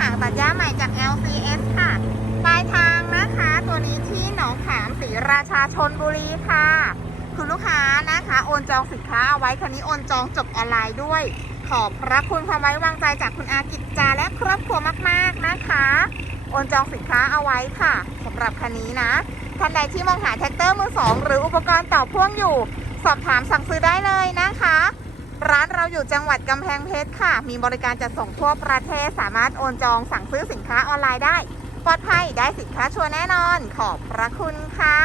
หางตัดหญ้าใหม่จาก LCS ค่ะ ปลายทางนะคะ ตัวนี้ที่หนองขามศรีราชาชนบุรีค่ะ คุณลูกค้านะคะโอนจองสินค้าเอาไว้คันนี้โอนจองจบออนไลน์ด้วย ขอบพระคุณความไว้วางใจจากคุณอากิจจาและครอบครัวมาก ๆนะคะโอนจองสินค้าเอาไว้ค่ะสำหรับคันนี้นะท่านใดที่มองหาแท็กเตอร์มือสองหรืออุปกรณ์ต่อพ่วงอยู่ สอบถามสั่งซื้อได้เลยนะคะ ร้านเราอยู่จังหวัดกำแพงเพชรค่ะ มีบริการจัดส่งทั่วประเทศ สามารถโอนจองสั่งซื้อสินค้าออนไลน์ได้ ปลอดภัยได้สินค้าชัวร์แน่นอน ขอบพระคุณค่ะ